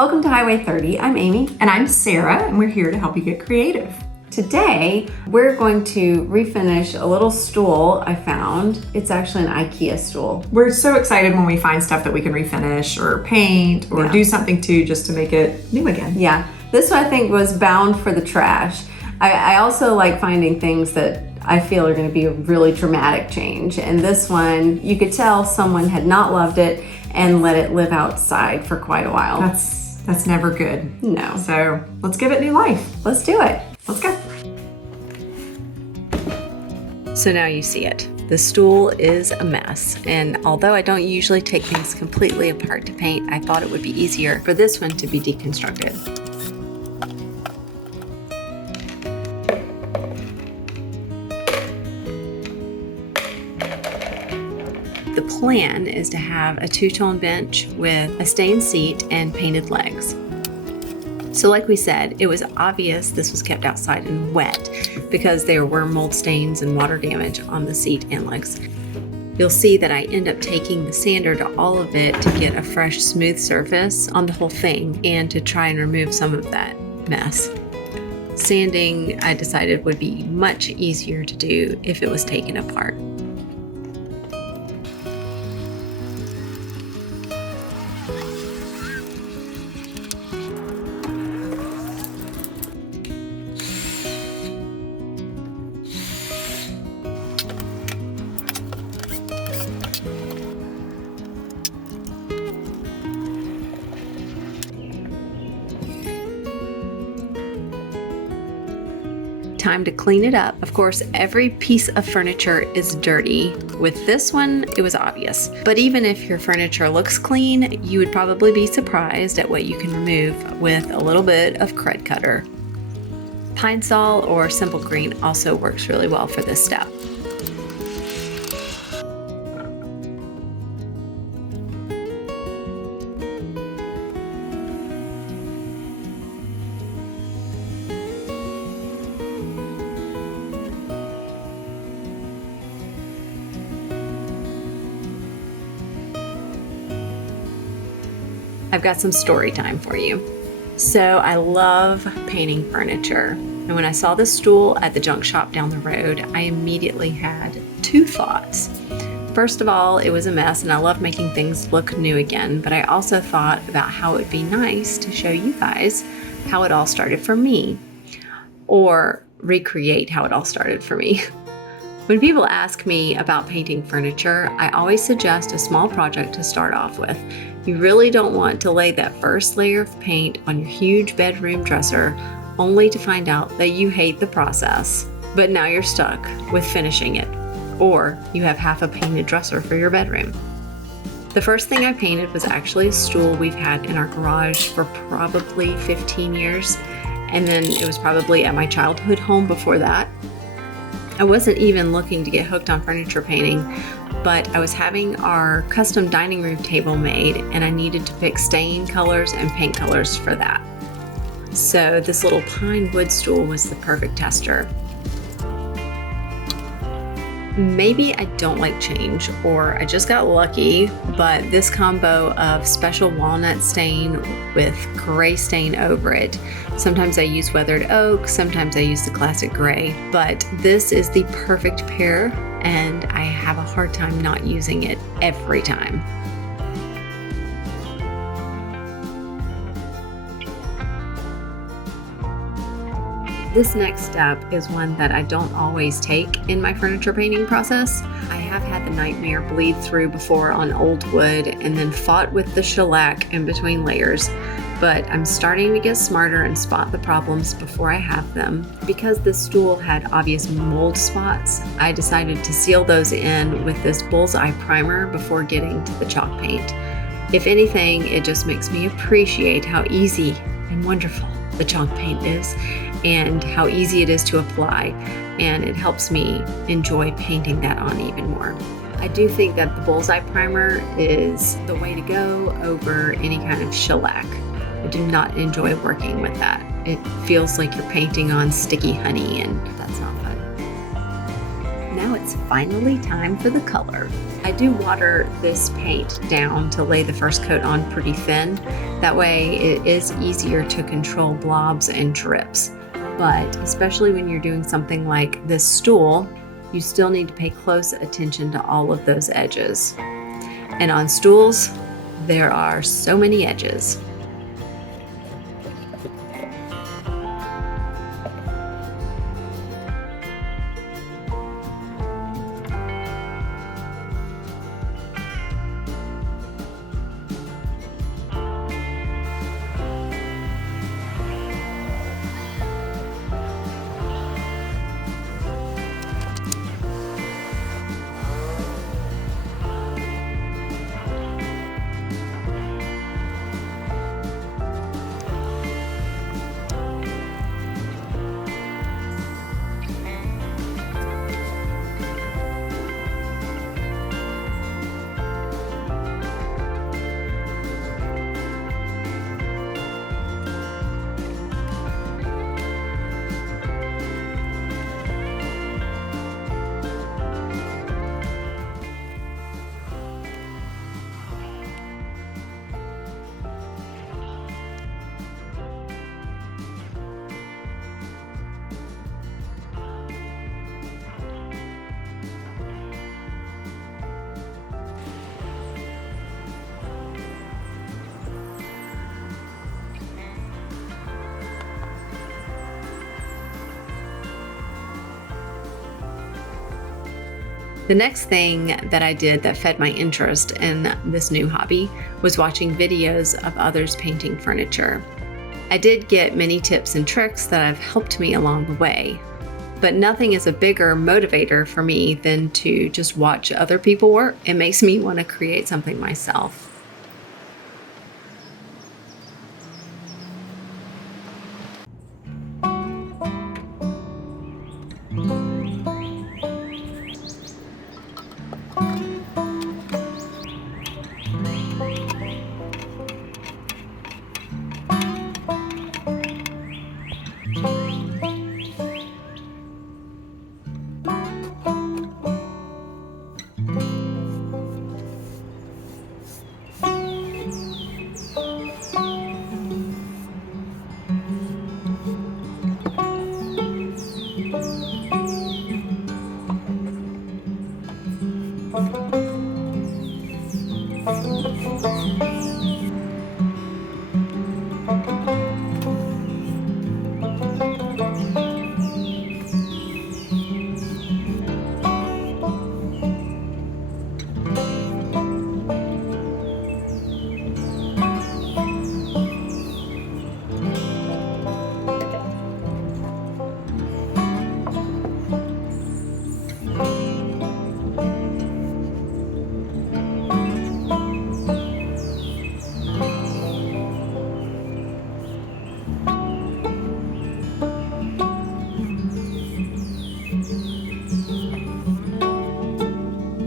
Welcome to Highway 30. I'm Amy. And I'm Sarah, and we're here to help you get creative. Today, we're going to refinish a little stool I found. It's actually an IKEA stool. We're so excited when we find stuff that we can refinish or paint or do something to just to make it new again. Yeah, this one I think was bound for the trash. I also like finding things that I feel are going to be a really dramatic change. And this one, you could tell someone had not loved it and let it live outside for quite a while. That's never good. No. So let's give it new life. Let's do it. Let's go. So now you see it. The stool is a mess, and although I don't usually take things completely apart to paint, I thought it would be easier for this one to be deconstructed. The plan is to have a two-tone bench with a stained seat and painted legs. So like we said, it was obvious this was kept outside and wet because there were mold stains and water damage on the seat and legs. You'll see that I end up taking the sander to all of it to get a fresh, smooth surface on the whole thing and to try and remove some of that mess. Sanding, I decided, would be much easier to do if it was taken apart. Time to clean it up. Of course, every piece of furniture is dirty. With this one, it was obvious. But even if your furniture looks clean, you would probably be surprised at what you can remove with a little bit of Cred Cutter. Pine Sol or Simple Green also works really well for this step. I've got some story time for you. So I love painting furniture. And when I saw this stool at the junk shop down the road, I immediately had two thoughts. First of all, it was a mess and I love making things look new again, but I also thought about how it would be nice to show you guys how it all started for me, or recreate how it all started for me. When people ask me about painting furniture, I always suggest a small project to start off with. You really don't want to lay that first layer of paint on your huge bedroom dresser only to find out that you hate the process, but now you're stuck with finishing it, or you have half a painted dresser for your bedroom. The first thing I painted was actually a stool we've had in our garage for probably 15 years, and then it was probably at my childhood home before that. I wasn't even looking to get hooked on furniture painting, but I was having our custom dining room table made and I needed to pick stain colors and paint colors for that. So this little pine wood stool was the perfect tester. Maybe I don't like change, or I just got lucky, but this combo of special walnut stain with gray stain over it. Sometimes I use weathered oak, sometimes I use the classic gray, but this is the perfect pair and I have a hard time not using it every time. This next step is one that I don't always take in my furniture painting process. I have had the nightmare bleed through before on old wood and then fought with the shellac in between layers, but I'm starting to get smarter and spot the problems before I have them. Because this stool had obvious mold spots, I decided to seal those in with this bullseye primer before getting to the chalk paint. If anything, it just makes me appreciate how easy and wonderful the chalk paint is and how easy it is to apply, and it helps me enjoy painting that on even more. I do think that the bullseye primer is the way to go over any kind of shellac. I do not enjoy working with that. It feels like you're painting on sticky honey and that's not fun. Now it's it's finally time for the color. I do water this paint down to lay the first coat on pretty thin. That way it is easier to control blobs and drips. But especially when you're doing something like this stool, you still need to pay close attention to all of those edges. And on stools, there are so many edges. The next thing that I did that fed my interest in this new hobby was watching videos of others painting furniture. I did get many tips and tricks that have helped me along the way, but nothing is a bigger motivator for me than to just watch other people work. It makes me want to create something myself.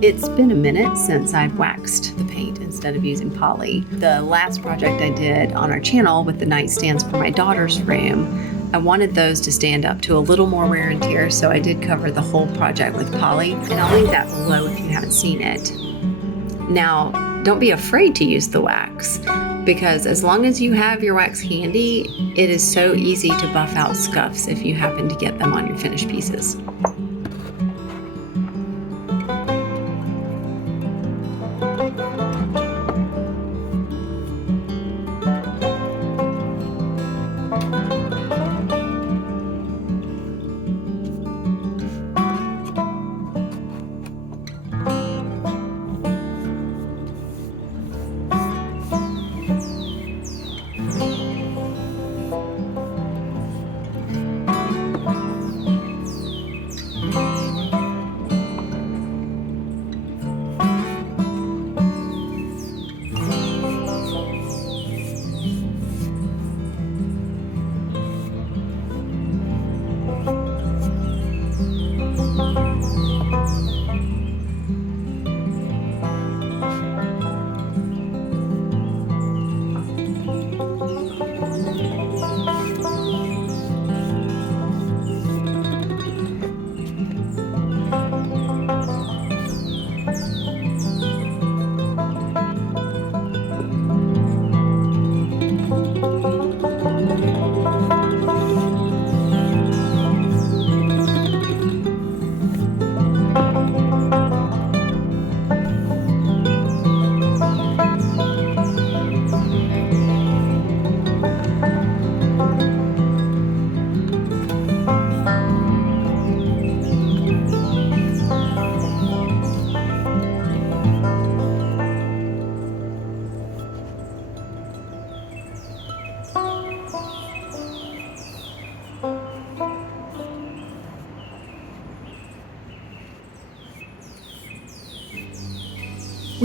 It's been a minute since I've waxed the paint instead of using poly. The last project I did on our channel with the nightstands for my daughter's room, I wanted those to stand up to a little more wear and tear, so I did cover the whole project with poly, and I'll link that below if you haven't seen it. Now, don't be afraid to use the wax, because as long as you have your wax handy, it is so easy to buff out scuffs if you happen to get them on your finished pieces.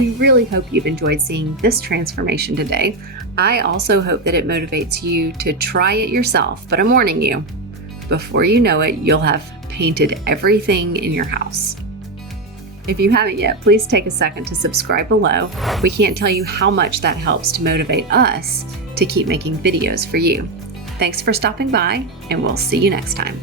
we really hope you've enjoyed seeing this transformation today. I also hope that it motivates you to try it yourself, but I'm warning you, before you know it, you'll have painted everything in your house. If you haven't yet, please take a second to subscribe below. We can't tell you how much that helps to motivate us to keep making videos for you. Thanks for stopping by, and we'll see you next time.